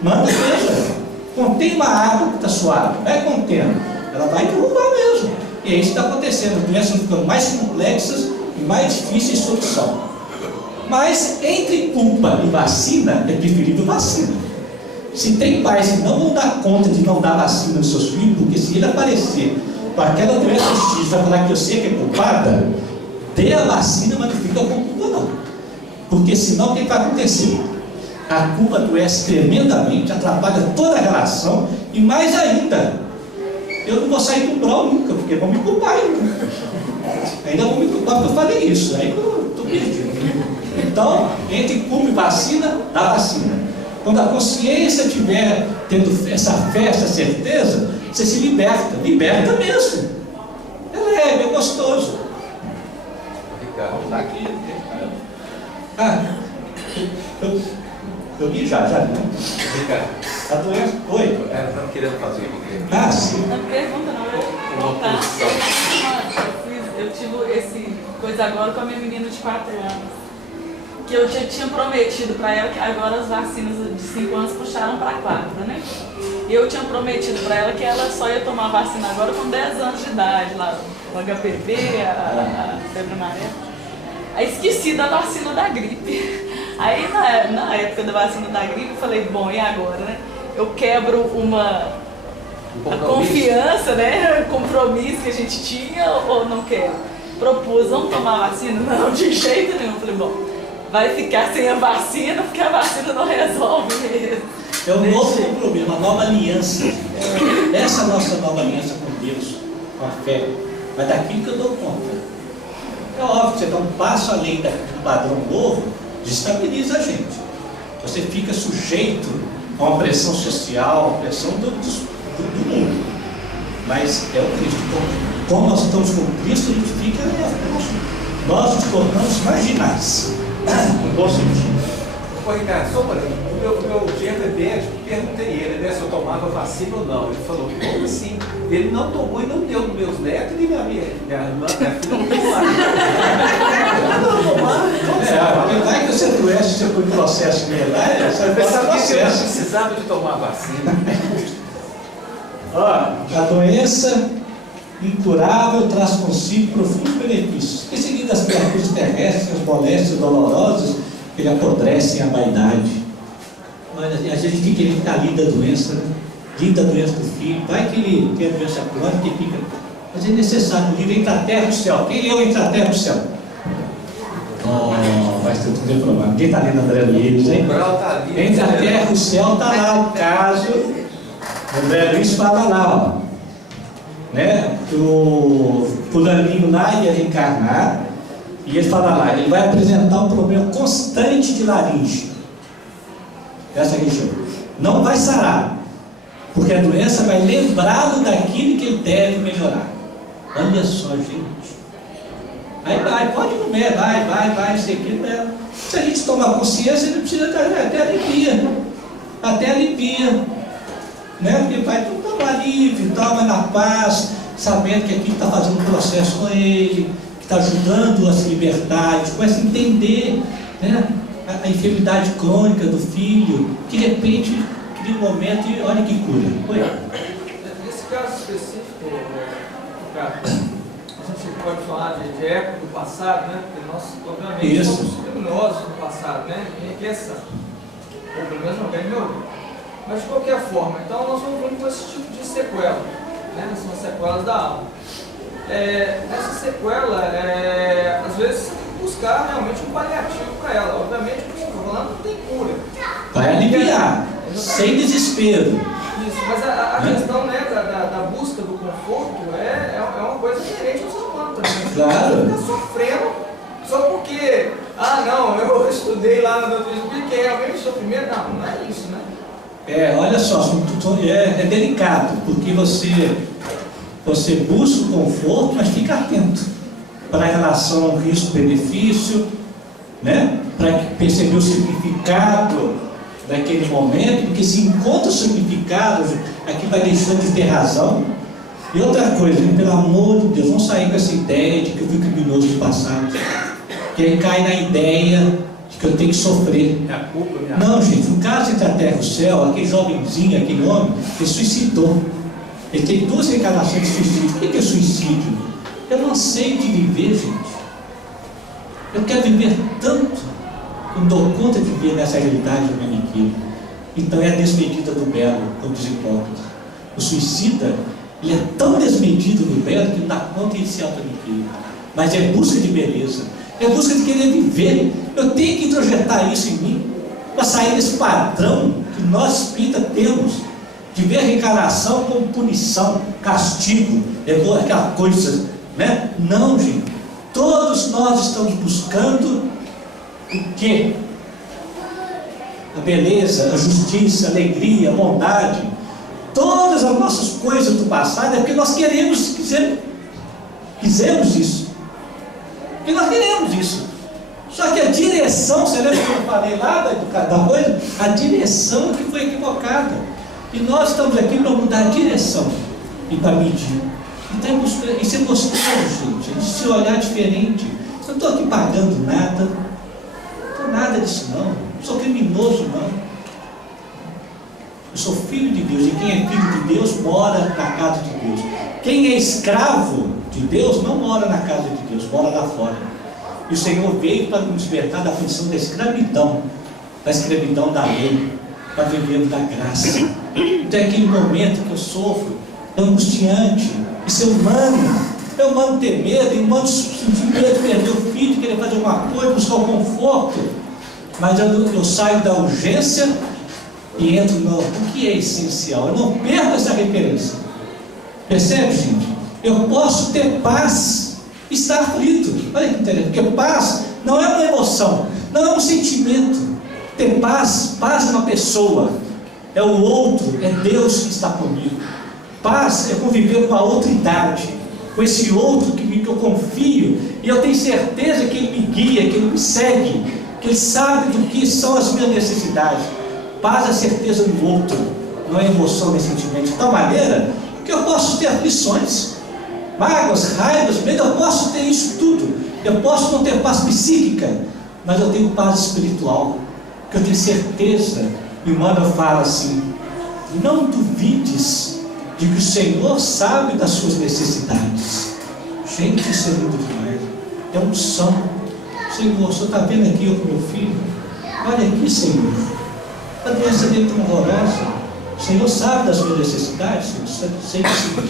Manda mesmo. Contém uma água que está suave, vai contendo. Ela vai derrubar mesmo. E é isso que está acontecendo. As doenças ficam mais complexas e mais difíceis de solução. Mas entre culpa e vacina, é preferível vacina. Se tem pais que não vão dar conta de não dar vacina aos seus filhos, porque se ele aparecer com aquela doença X, vai falar que você que é culpada, dê a vacina, mas não fica com culpa não. Porque senão o que vai acontecer? A culpa adoece tremendamente, atrapalha toda a relação e mais ainda, eu não vou sair do umbral nunca, porque vão me culpar ainda. Ainda vão me culpar porque eu falei isso, aí eu estou perdido. Então, entre culpa e vacina, dá vacina. Quando a consciência estiver tendo essa fé, essa certeza, você se liberta mesmo. É leve, é gostoso. Ricardo, Está aqui. Eu vi já, né? Ricardo, A doença. Oi. ela estava querendo fazer uma Sim. Não pergunta, não, eu vou voltar. Eu tive esse coisa agora com a minha menina de 4 anos. Que eu já tinha prometido para ela que agora as vacinas de 5 anos puxaram para 4, né? E eu tinha prometido para ela que ela só ia tomar vacina agora com 10 anos de idade, lá, o HPV, a febre amarela. Aí esqueci da vacina da gripe. Aí na época da vacina da gripe eu falei, bom, e agora, né? Eu quebro a confiança, né? O compromisso que a gente tinha ou não quero? Propus, vamos tomar vacina? Não, de jeito nenhum. Eu falei, bom, vai ficar sem a vacina, porque a vacina não resolve mesmo. É um novo problema, uma nova aliança. Essa nossa nova aliança com Deus, com a fé, vai daquilo que eu dou conta. É óbvio que você dá um passo além do padrão novo, desestabiliza a gente. Você fica sujeito a uma pressão social, a pressão do mundo. Mas é o Cristo. Como nós estamos com Cristo, a gente fica nós nos tornamos marginais. No bom sentido. Ô Ricardo, só para o meu genro é médico, perguntei ele, né, se eu tomava vacina ou não. Ele falou, como assim? Ele não tomou e não deu nos meus netos e minha irmã, minha filha não tomou. Não tomar. Porque vai que você adoece, você foi em processo meio lá, você vai passar Eu processo. precisava de tomar vacina. Ó, a doença incurável traz consigo profundos benefícios. Em seguida, as criaturas terrestres, as moléstias dolorosas, que lhe apodrecem a vaidade. Olha, a gente fica querendo ficar livre da doença, né? Livre da doença do filho. Vai que ele tem a doença crônica e fica. Mas é necessário, livre entre a terra e o céu. Quem leu entre a terra e o céu? Oh, vai ser tudo reprovado. Quem está lendo André Luiz, hein? Entre a terra e o céu está lá o caso. André Luiz fala lá, ó. Né? O fulaninho lá ia reencarnar e ele fala lá, ele vai apresentar um problema constante de laringe. Essa região não vai sarar, porque a doença vai lembrá-lo daquilo que ele deve melhorar. Olha só, gente. Aí vai, pode ir no médico, vai, isso aqui. Se a gente tomar consciência, ele precisa até alivia. Até alivia. Né? Porque vai tomar livre, toma na paz, sabendo que aqui está fazendo um processo com ele, que está ajudando a se libertar, a gente começa a entender, né, a enfermidade crônica do filho, que de repente, cria um momento e olha que cura. Oi? Nesse caso específico, Ricardo, a gente pode falar de época do passado, né? Porque nós, obviamente, somos criminosos no passado, né? Enriqueça, ou pelo menos não tem meu. Mas de qualquer forma, então nós vamos vir com esse tipo de sequela, né? São sequelas da alma. Essa sequela, às vezes, buscar realmente um paliativo para ela. Obviamente, como eu estou falando, não tem cura. Vai aliviar, sem desespero. Isso, mas a questão, né, da busca do conforto é uma coisa diferente ao ser humano também. Claro. Você fica sofrendo só porque, não, eu estudei lá no doutorismo, que é realmente sofrimento. Não é isso, né? Olha só, é delicado, porque você busca o conforto, mas fica atento para a relação ao risco-benefício, né? Para perceber o significado daquele momento, porque se encontra o significado, aqui vai deixando de ter razão. E outra coisa, pelo amor de Deus, vamos sair com essa ideia de que eu fui criminoso no passado, que aí cai na ideia que eu tenho que sofrer. É a culpa, minha Não, gente, no caso entre a terra e o céu, aquele jovenzinho, aquele homem, ele suicidou. Ele tem 2 reencarnações de suicídio. O que é suicídio? Eu não sei de viver, gente. Eu quero viver tanto que não dou conta de viver nessa realidade do manequim. Então é a desmedida do belo, como diz Hipócrates. O suicida, ele é tão desmedido do belo que não dá conta de se auto-aniquila. Mas é busca de beleza. É busca de querer viver. Eu tenho que introjetar isso em mim para sair desse padrão que nós espíritas temos de ver a reencarnação como punição, castigo, aquela coisa, né? Não, gente. Todos nós estamos buscando o quê? A beleza, a justiça, a alegria, a bondade. Todas as nossas coisas do passado é porque nós quisemos isso. E nós queremos isso. Só que a direção, você lembra que eu falei lá da coisa? A direção que foi equivocada. E nós estamos aqui para mudar a direção e para medir. Então, isso é gostoso, gente. A gente se olhar diferente. Eu não estou aqui pagando nada. Não estou nada disso, não. Não sou criminoso, não. Eu sou filho de Deus. E quem é filho de Deus mora na casa de Deus. Quem é escravo de Deus não mora na casa de Deus, mora lá fora. E o Senhor veio para nos libertar da condição da escravidão da lei, para vivermos da graça. Então é aquele momento que eu sofro, é angustiante, isso é humano. É humano ter medo, é humano sentir medo de perder o filho, de querer fazer alguma coisa, buscar o conforto. Mas eu saio da urgência e entro no que é essencial. Eu não perco essa referência. Percebe, gente? Eu posso ter paz e estar aflito. Olha que interessante, porque paz não é uma emoção, não é um sentimento. Ter paz é uma pessoa, é o outro, é Deus que está comigo. Paz é conviver com a outra idade, com esse outro que eu confio, e eu tenho certeza que ele me guia, que ele me segue, que ele sabe do que são as minhas necessidades. Paz é a certeza do outro, não é emoção nem sentimento, de tal maneira que eu posso ter aflições, mágoas, raivas, medo, eu posso ter isso tudo, eu posso não ter paz psíquica, mas eu tenho paz espiritual, que eu tenho certeza. E Emmanuel fala assim: não duvides de que o Senhor sabe das suas necessidades. Gente, isso é muito demais, é unção. Senhor, o Senhor está vendo aqui eu com meu filho? Olha aqui, Senhor, a doença dele tão horrorosa. O Senhor sabe das suas necessidades, Senhor.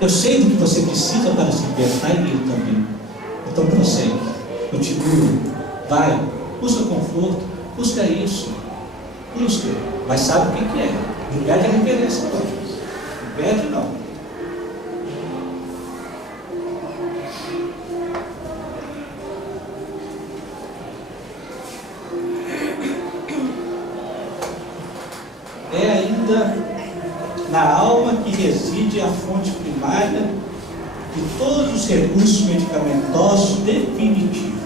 Eu sei do que você precisa para se libertar, e ele também. Então prossegue, continua, vai, busca conforto, busca isso, busca, mas sabe o que é. Não perde a referência, não perde não. É ainda na alma que reside a fonte primária de todos os recursos medicamentosos definitivos.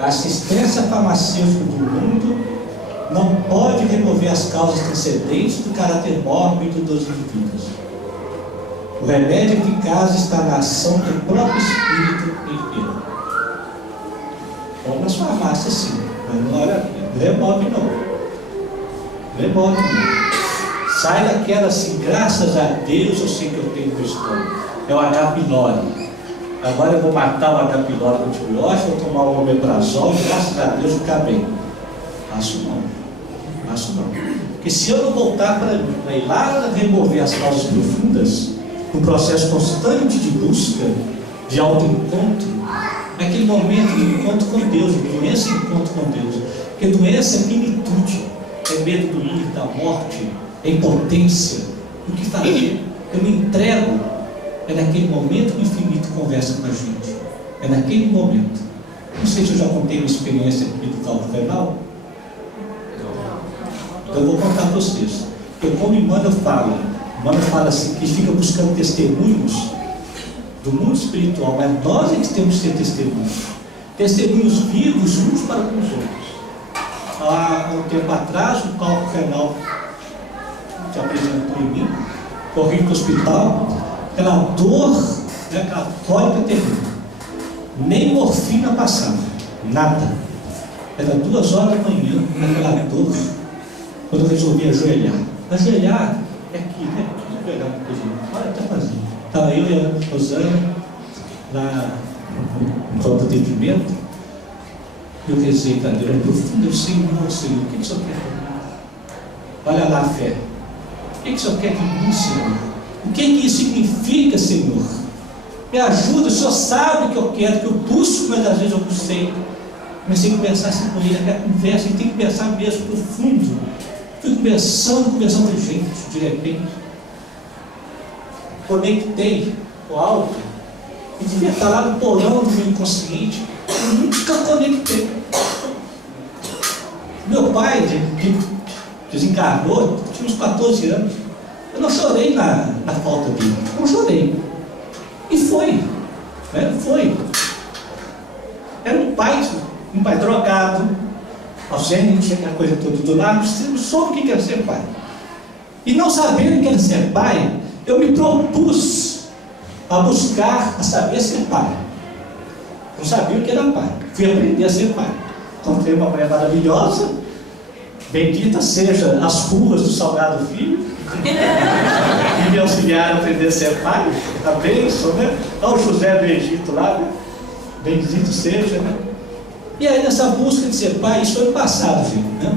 A assistência farmacêutica do mundo não pode remover as causas transcendentes do caráter mórbido dos indivíduos. O remédio eficaz está na ação do próprio espírito inteiro. Bom, nas farmácias sim, mas não remove não. Remove não. Sai daquela assim, graças a Deus eu sei que eu tenho no estômago. É o H. pylori. Agora eu vou matar o H. pylori com antibiótico, vou tomar o omeprazol e graças a Deus ficar bem. Faço não. Porque se eu não voltar para ir lá remover as causas profundas, um processo constante de busca, de autoencontro, naquele momento de encontro com Deus, de doença e encontro com Deus. Porque doença é finitude, é medo do ir, da morte, é impotência. O que fazer? Eu me entrego. É naquele momento que o infinito conversa com a gente. É naquele momento. Não sei se eu já contei uma experiência espiritual do Fernal. Então eu vou contar para vocês. Porque como Emmanuel fala assim, que fica buscando testemunhos do mundo espiritual, mas nós é que temos que ser testemunhos. Testemunhos vivos uns para com os outros. Há um tempo atrás, o Paulo Fernal se apresentou em mim, corri para o hospital, aquela dor, né, aquela cólica terrível. Nem morfina passava, nada. Era 2 horas da manhã, aquela dor, quando eu resolvi ajoelhar. Ajoelhar é aqui, né? Deixa eu pegar um pouquinho. Olha, está fazendo. Estava eu e a Rosana lá no pronto atendimento. Eu rezei para Deus, profundo, eu sei, Senhor, o que o Senhor quer de mim? Olha lá a fé. O que o Senhor quer de mim, Senhor? O que isso significa, Senhor? Me ajuda, o Senhor sabe o que eu quero, que eu busco, mas às vezes eu não sei. Comecei a conversar assim com ele, aquela conversa, a gente tem que pensar mesmo profundo. Fui conversando, gente, de repente. Conectei o alto, e devia estar lá no porão do meu inconsciente. Eu nunca conectei. Meu pai desencarnou, tinha uns 14 anos. Eu não chorei na falta dele, não chorei. E foi, né? Foi. Era um pai drogado, ausente, aquela coisa toda do lado, não soube o que era ser pai. E não sabendo o que era ser pai, eu me propus a buscar, a saber ser pai. Não sabia o que era pai, fui aprender a ser pai. Encontrei uma mulher maravilhosa, bendita seja as ruas do Salgado Filho, que me auxiliaram a aprender a ser pai, a bênção, né? Olha o José do Egito lá, né? Bendito seja, né? E aí nessa busca de ser pai, isso foi no passado, gente, né?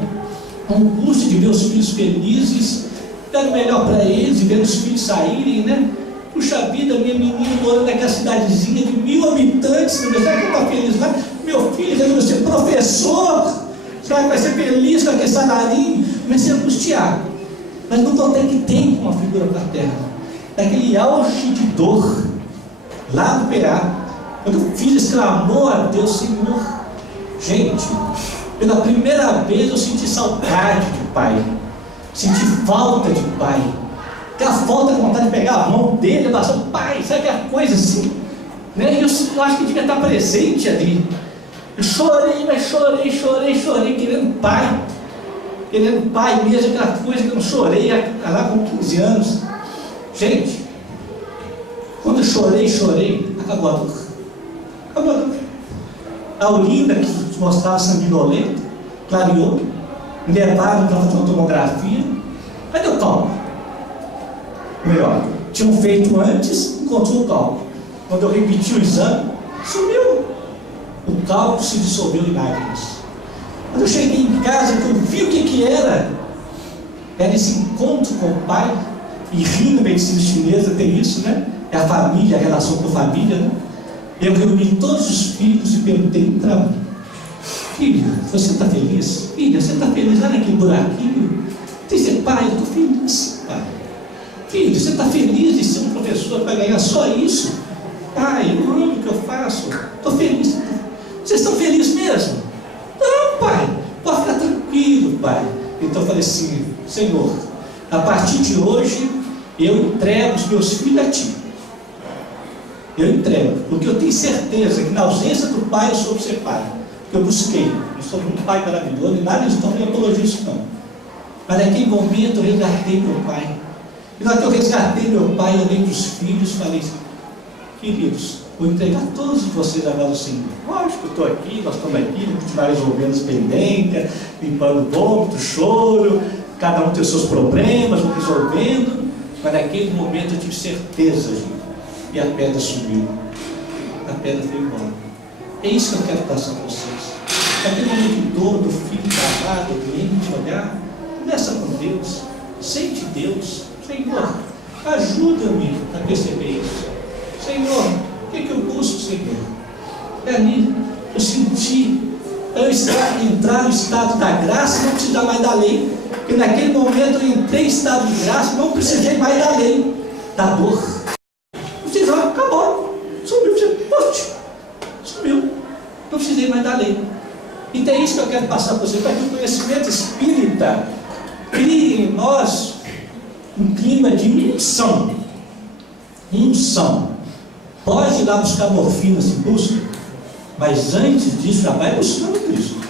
Um busca de ver os filhos felizes, dando melhor para eles, e ver os filhos saírem, né? Puxa vida, minha menina morando naquela cidadezinha de 1000 habitantes, será que eu estou feliz lá? Meu filho resolveu ser professor, será que vai ser feliz com aquele salarinho? Comecei a angustiar, mas não contei que tem uma figura paterna, daquele auge de dor, lá no PA, quando o filho exclamou a Deus, Senhor, gente, pela primeira vez eu senti saudade de pai, senti falta de pai. aquela falta de vontade de pegar a mão dele e falar, pai, sabe aquela coisa assim? Né? E eu acho que devia estar presente ali. Eu chorei, mas chorei, querendo pai mesmo, aquela coisa que eu não chorei lá com 15 anos. Gente, quando eu chorei, acabou a dor. A urina que mostrava sanguinolento, clareou, me levaram para fazer uma tomografia. Cadê o cálculo? Melhor, tinham feito antes, encontrou o cálculo. Quando eu repeti o exame, sumiu. O cálculo se dissolveu em lágrimas. Quando eu cheguei em casa, que eu vi o que era esse encontro com o pai. E rio na medicina chinesa tem isso, né? É a família, a relação com a família, né? Eu reuni todos os filhos e perguntei para mim: filha, você está feliz? Filha, você está feliz lá naquele buraquinho? Dizer, pai, eu estou feliz, pai. Filho, você está feliz de ser um professor para ganhar só isso? Pai, eu amo o que eu faço, estou feliz. Vocês estão felizes mesmo? Não, pai, pode ficar tranquilo, pai. Então eu falei assim: Senhor, a partir de hoje eu entrego os meus filhos a ti. Eu entrego, porque eu tenho certeza que na ausência do pai eu soube ser pai. Eu busquei, eu sou um pai maravilhoso, e nada disso, não me apologia isso não. Mas naquele momento eu resgatei meu pai. E na hora que eu resgatei meu pai, eu olhei para os filhos e falei assim: queridos, vou entregar todos vocês agora ao Senhor. Lógico, eu estou aqui, nós estamos aqui, vamos continuar resolvendo as pendências, limpando o vômito, choro, cada um tem os seus problemas, vou resolvendo. Mas naquele momento eu tive certeza, gente, e a pedra sumiu. A pedra foi embora. É isso que eu quero passar para vocês. Naquele momento de dor, do filho travado, doente, olhar, conversa com Deus, sente Deus. Senhor, ajuda-me a perceber isso. Senhor, o que eu busco, Senhor? É ali, eu senti, eu entrar no estado da graça e não precisar mais da lei. Porque naquele momento eu entrei em estado de graça e não precisei mais da lei, da dor. Vocês olham, acabou, sumiu, sumiu, não precisei mais da lei. Então é isso que eu quero passar para você, para que o conhecimento espírita crie em nós um clima de unção. Pode ir lá buscar morfina se busca, mas antes disso já vai buscando Cristo.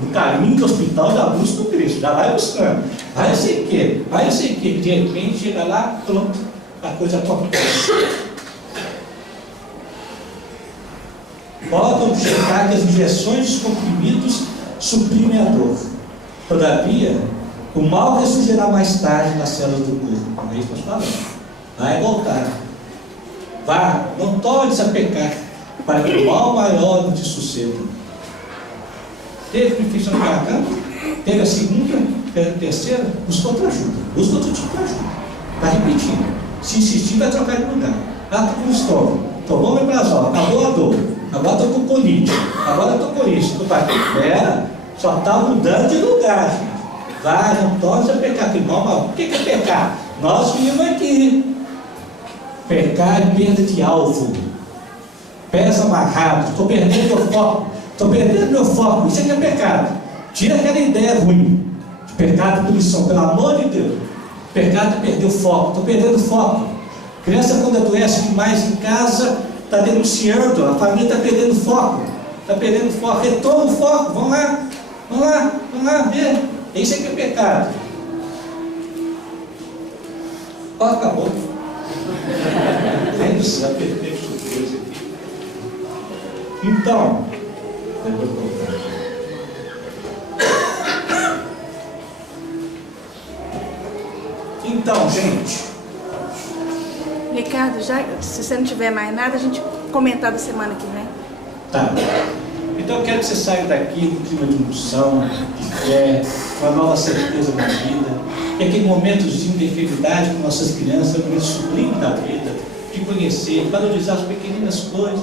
No caminho do hospital já busca o Cristo, já vai buscando. Vai eu sei o que, de repente chega lá, pronto, a coisa acontece. Podem observar que as injeções de comprimidos suprimem a dor. Todavia, o mal ressurgirá mais tarde nas células do corpo. É isso que nós falamos. Vai voltar. Vá, não torne-se a pecar, para que o mal maior não te suceda. Teve infecção de garganta, teve a segunda, teve a terceira, busca outra ajuda, busca outro tipo de ajuda. Está repetindo. Se insistir, vai trocar de lugar. Ah, estou com estômago, tomou omeprazol, acabou a dor, agora estou com colite, agora estou com isso. Espera, só está mudando de lugar, gente. Vai, não torne-se a pecar, que mal maior. O que é pecar? Nós vimos aqui. Pecar é perda de alvo, pés amarrados, estou perdendo meu foco, isso aqui é pecado. Tira aquela ideia ruim de pecado e punição, pelo amor de Deus. Pecado é perder o foco, estou perdendo o foco. Criança, quando adoece demais em casa, está denunciando, a família está perdendo foco, retoma o foco, vamos lá ver. Isso aqui é pecado. Acabou. Vem do céu, perfeito surpresa aqui. Então, eu vou colocar. Então, gente. Ricardo, já, se você não tiver mais nada, a gente comentar da semana que vem. Tá. Então eu quero que você saia daqui com um clima de unção, de fé, uma nova certeza na vida. E aquele momentozinho de enfermidade com nossas crianças, um momento sublime da vida, de conhecer, valorizar as pequeninas coisas.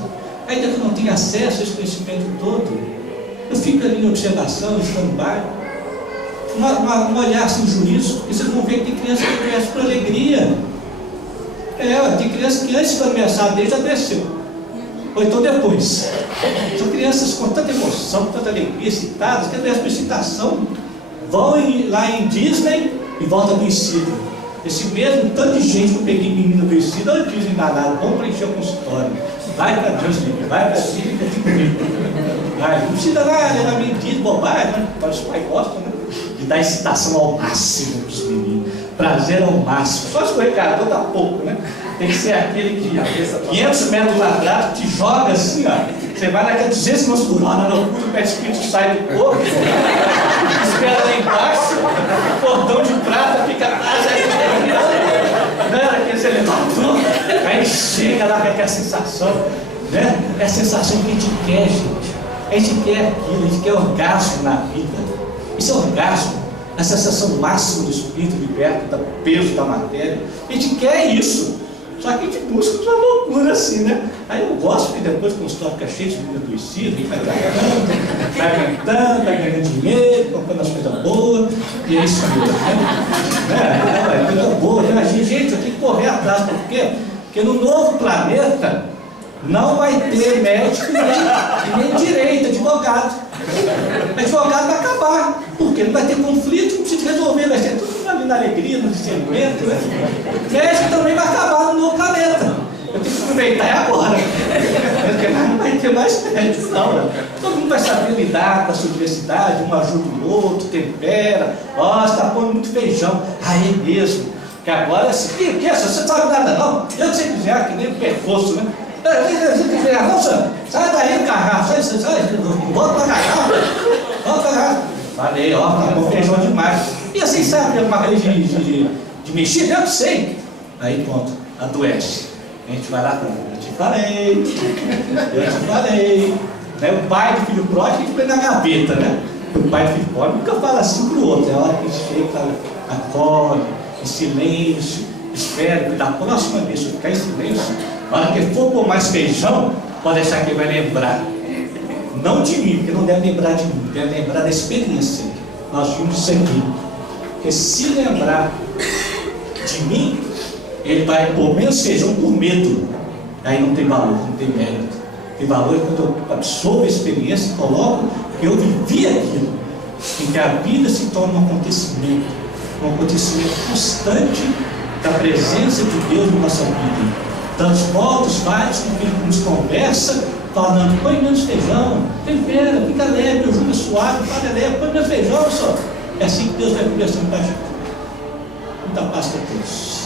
Ainda que eu não tenha acesso a esse conhecimento todo, eu fico ali em observação, em stand-by, um olhar sem juízo, porque vocês vão ver que tem criança que conhece por alegria. Tem criança que antes do aniversário dele já adoeceu. Ou então depois. São crianças com tanta emoção, com tanta alegria, excitadas, que adoecem por excitação, vão lá em Disney e voltam adoecido. Esse mesmo tanto de gente que eu peguei menino vencido, eu disse enganado, vamos preencher o consultório. Vai para Deus, Liga, vai para si, fica aqui comigo. Vai, não precisa levar mentira, bobagem, né? Os pais gostam, né? De dar excitação ao máximo para os meninos. Prazer ao máximo. Só escorregador dá pouco, né? Tem que ser aquele que 500 metros quadrados te joga assim, ó. Você vai naquela 200 km por hora, na loucura, o pé espírito sai do corpo, espera lá embaixo, o cordão de prata fica atrás, aí aquele você levantou, aí chega lá com aquela sensação, né? É a sensação que a gente quer, gente. A gente quer aquilo, a gente quer orgasmo na vida. Isso é orgasmo, a sensação máxima do espírito liberto do peso da matéria. A gente quer isso. Só que a gente busca uma loucura assim, né? Aí eu gosto que depois o consultório fica cheio de vida adoecida, a gente vai cantando, vai ganhando dinheiro, comprando as coisas boas, e é isso mesmo, né? É coisa boa, né? A gente tem que correr atrás, por quê? Porque no novo planeta não vai ter médico nem direito, advogado. Advogado vai acabar, porque não vai ter conflito, não precisa resolver, vai ser tudo ali na alegria, no discernimento, né? Médico também vai acabar no novo planeta. Eu tenho que aproveitar agora, porque não vai ter mais médicos, não. Todo mundo vai saber lidar com a sua diversidade, um ajuda o outro, tempera. Ó, você está pondo muito feijão. Ah, é mesmo. Que agora, assim, que você não sabe nada, não. Eu que sei cozinhar, que nem o percoço, né? Não, senhor, sai daí do garrafa, sai, volta pra garrafa, volta pra garrafa. Falei, ó, tá bom feijão demais. E assim, sabe alguma coisa de mexer? Eu não sei. Aí, pronto, adoece. A gente vai lá, eu te falei. Né? O pai do filho pródigo tem que pôr na gaveta, né? O pai do filho pródigo nunca fala assim pro outro. É a hora que chega, acolhe, em silêncio, espera, que da próxima vez que ficar em silêncio, na hora que for pôr mais feijão, pode deixar que ele vai lembrar. Não de mim, porque não deve lembrar de mim, deve lembrar da experiência. Nós vimos isso aqui. Porque se lembrar de mim, ele vai pôr menos feijão por medo. Aí não tem valor, não tem mérito. Tem valor quando eu absorvo a experiência e coloco que eu vivi aquilo. Em que a vida se torna um acontecimento constante da presença de Deus na nossa vida. Tantos modos vários com que ele nos conversa, falando, põe menos feijão, tempera, fica leve, ajuda suave, fala leve, põe menos feijão só. É assim que Deus vai conversando com a gente. Muita paz para todos.